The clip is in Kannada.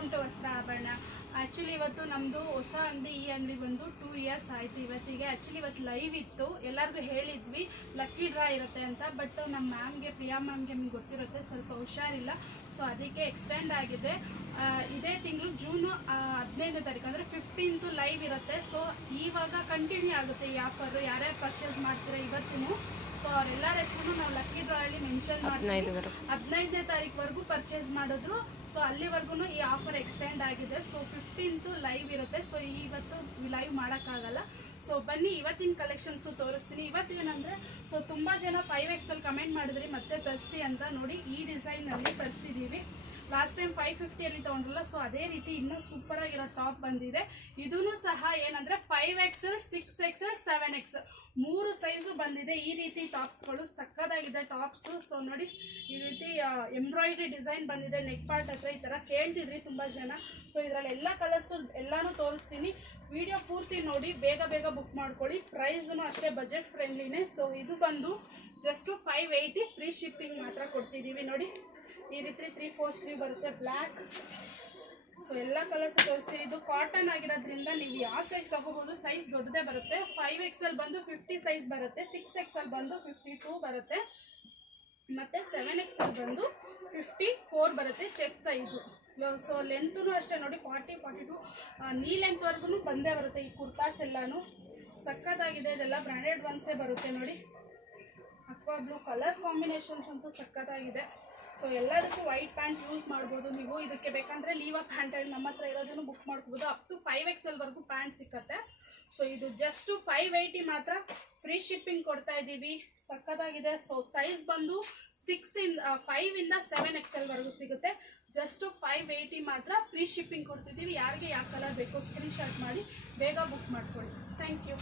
ವೆಲ್ಕಮ್ ಟು ವಸ್ತ್ರ ಆಭರಣ. ಆ್ಯಕ್ಚುಲಿ ಇವತ್ತು ನಮ್ಮದು ಹೊಸ ಅಂಗಡಿ, ಈ ಅಂಗಡಿ ಬಂದು 2 ಇಯರ್ಸ್ ಆಯಿತು ಇವತ್ತಿಗೆ. ಆ್ಯಕ್ಚುಲಿ ಇವತ್ತು ಲೈವ್ ಇತ್ತು, ಎಲ್ಲರಿಗೂ ಹೇಳಿದ್ವಿ ಲಕ್ಕಿ ಡ್ರಾ ಇರುತ್ತೆ ಅಂತ. ಬಟ್ ನಮ್ಮ ಮ್ಯಾಮ್ಗೆ, ಪ್ರಿಯಾ ಮ್ಯಾಮ್ಗೆ ನಿಮ್ಗೆ ಗೊತ್ತಿರುತ್ತೆ, ಸ್ವಲ್ಪ ಹುಷಾರಿಲ್ಲ. ಸೊ ಅದಕ್ಕೆ ಎಕ್ಸ್ಟೆಂಡ್ ಆಗಿದೆ. ಇದೇ ತಿಂಗಳು ಜೂನ್ 15ನೇ ತಾರೀಕು ಅಂದರೆ 15th ಲೈವ್ ಇರುತ್ತೆ. ಸೊ ಇವಾಗ ಕಂಟಿನ್ಯೂ ಆಗುತ್ತೆ ಈ ಆಫರು. ಯಾರ್ಯಾರು ಪರ್ಚೇಸ್ ಮಾಡ್ತೀರಾ ಇವತ್ತಿನೂ, ಸೊ ಅವರೆಲ್ಲರ ಹೆಸರು ನಾವು ಲಕ್ಕಿ ಡ್ರಾ ಅಲ್ಲಿ ಮೆನ್ಷನ್ ಮಾಡ್ತೀವಿ. 15ನೇ ತಾರೀಕುವರೆಗೂ ಪರ್ಚೇಸ್ ಮಾಡಿದ್ರು. ಸೊ ಅಲ್ಲಿವರೆಗೂ ಈ ಆಫರ್ ಎಕ್ಸ್ಟೆಂಡ್ ಆಗಿದೆ. ಸೊ 15th ಲೈವ್ ಇರುತ್ತೆ. ಸೊ ಇವತ್ತು ಲೈವ್ ಮಾಡೋಕ್ಕಾಗಲ್ಲ. ಸೊ ಬನ್ನಿ ಇವತ್ತಿನ ಕಲೆಕ್ಷನ್ಸು ತೋರಿಸ್ತೀನಿ. ಇವತ್ತೇನಂದರೆ, ಸೊ ತುಂಬ ಜನ 5XL ಕಮೆಂಟ್ ಮಾಡಿದ್ರಿ ಮತ್ತೆ ತರಿಸಿ ಅಂತ. ನೋಡಿ ಈ ಡಿಸೈನಲ್ಲಿ ತರಿಸಿದ್ದೀವಿ. ಲಾಸ್ಟ್ ಟೈಮ್ 550 ತೊಗೊಂಡ್ರಲ್ಲ, ಸೊ ಅದೇ ರೀತಿ ಇನ್ನೂ ಸೂಪರಾಗಿರೋ ಟಾಪ್ ಬಂದಿದೆ. ಇದೂ ಸಹ ಏನಂದರೆ 5XL, 6XL, 7XL 3 ಸೈಜು ಬಂದಿದೆ. ಈ ರೀತಿ ಟಾಪ್ಸ್ಗಳು ಸಕ್ಕದಾಗಿದೆ ಟಾಪ್ಸು. ಸೊ ನೋಡಿ ಈ ರೀತಿ ಎಂಬ್ರಾಯ್ಡ್ರಿ ಡಿಸೈನ್ ಬಂದಿದೆ ನೆಕ್ ಪಾರ್ಟ್ ಹತ್ರ. ಈ ಥರ ಕೇಳ್ತಿದ್ರಿ ತುಂಬ ಜನ. ಸೊ ಇದರಲ್ಲಿ ಎಲ್ಲ ಕಲರ್ಸು ಎಲ್ಲನೂ ತೋರಿಸ್ತೀನಿ. ವಿಡಿಯೋ ಪೂರ್ತಿ ನೋಡಿ, ಬೇಗ ಬೇಗ ಬುಕ್ ಮಾಡ್ಕೊಳ್ಳಿ. ಪ್ರೈಸೂ ಅಷ್ಟೇ ಬಜೆಟ್ ಫ್ರೆಂಡ್ಲಿನೇ. ಸೊ ಇದು ಬಂದು ಜಸ್ಟು 580, ಫ್ರೀ ಶಿಪ್ಪಿಂಗ್ ಮಾತ್ರ ಕೊಡ್ತಿದ್ದೀವಿ. ನೋಡಿ ಈ ರೀತಿ 3/4 ಸ್ಲೀವ್ ಬರುತ್ತೆ, ಬ್ಲ್ಯಾಕ್. ಸೊ ಎಲ್ಲ ಕಲರ್ಸ್ ತೋರಿಸ್ತೀನಿ. ಇದು ಕಾಟನ್ ಆಗಿರೋದ್ರಿಂದ ನೀವು ಯಾವ ಸೈಜ್ ತೊಗೋಬೋದು. ಸೈಜ್ ದೊಡ್ಡದೇ ಬರುತ್ತೆ. 5XL ಬಂದು 50 ಸೈಜ್ ಬರುತ್ತೆ, 6XL ಬಂದು 52 ಬರುತ್ತೆ, ಮತ್ತು 7XL ಬಂದು 54 ಬರುತ್ತೆ ಚೆಸ್ಟ್ ಸೈಜು. ಸೊ ಲೆಂತೂ ಅಷ್ಟೇ ನೋಡಿ 40, 42 ನೀ ಲೆಂತ್ವರೆಗೂ ಬಂದೇ ಬರುತ್ತೆ. ಈ ಕುರ್ತಾಸ್ ಎಲ್ಲನೂ ಸಕ್ಕತ್ತಾಗಿದೆ. ಇದೆಲ್ಲ ಬ್ರ್ಯಾಂಡೆಡ್ ಒನ್ಸೇ ಬರುತ್ತೆ. ನೋಡಿ ಅಕ್ವಾ ಬ್ಲೂ ಕಲರ್ ಕಾಂಬಿನೇಷನ್ಸ್ ಅಂತೂ ಸಕ್ಕತ್ತಾಗಿದೆ. ಸೊ ಎಲ್ಲದಕ್ಕೂ ವೈಟ್ ಪ್ಯಾಂಟ್ ಯೂಸ್ ಮಾಡ್ಬೋದು ನೀವು. ಇದಕ್ಕೆ ಬೇಕಂದರೆ ಲೀವಾ ಪ್ಯಾಂಟ್ ಹೇಳಿ ನಮ್ಮ ಹತ್ರ ಇರೋದನ್ನು ಬುಕ್ ಮಾಡ್ಕೋಬೋದು. ಅಪ್ ಟು 5XLವರೆಗೂ ಪ್ಯಾಂಟ್ ಸಿಕ್ಕತ್ತೆ. ಸೊ ಇದು ಜಸ್ಟು 580 ಮಾತ್ರ, ಫ್ರೀ ಶಿಪ್ಪಿಂಗ್ ಕೊಡ್ತಾ ಇದ್ದೀವಿ. ಸಕ್ಕತ್ತಾಗಿದೆ. ಸೊ ಸೈಜ್ ಬಂದು 5ಇಂದ 7XLವರೆಗೂ ಸಿಗುತ್ತೆ. ಜಸ್ಟು 580 ಮಾತ್ರ, ಫ್ರೀ ಶಿಪ್ಪಿಂಗ್ ಕೊಡ್ತಿದ್ದೀವಿ. ಯಾರಿಗೆ ಯಾವ ಕಲರ್ ಬೇಕೋ ಸ್ಕ್ರೀನ್ಶಾಟ್ ಮಾಡಿ ಬೇಗ ಬುಕ್ ಮಾಡ್ಕೊಳ್ಳಿ. Thank you.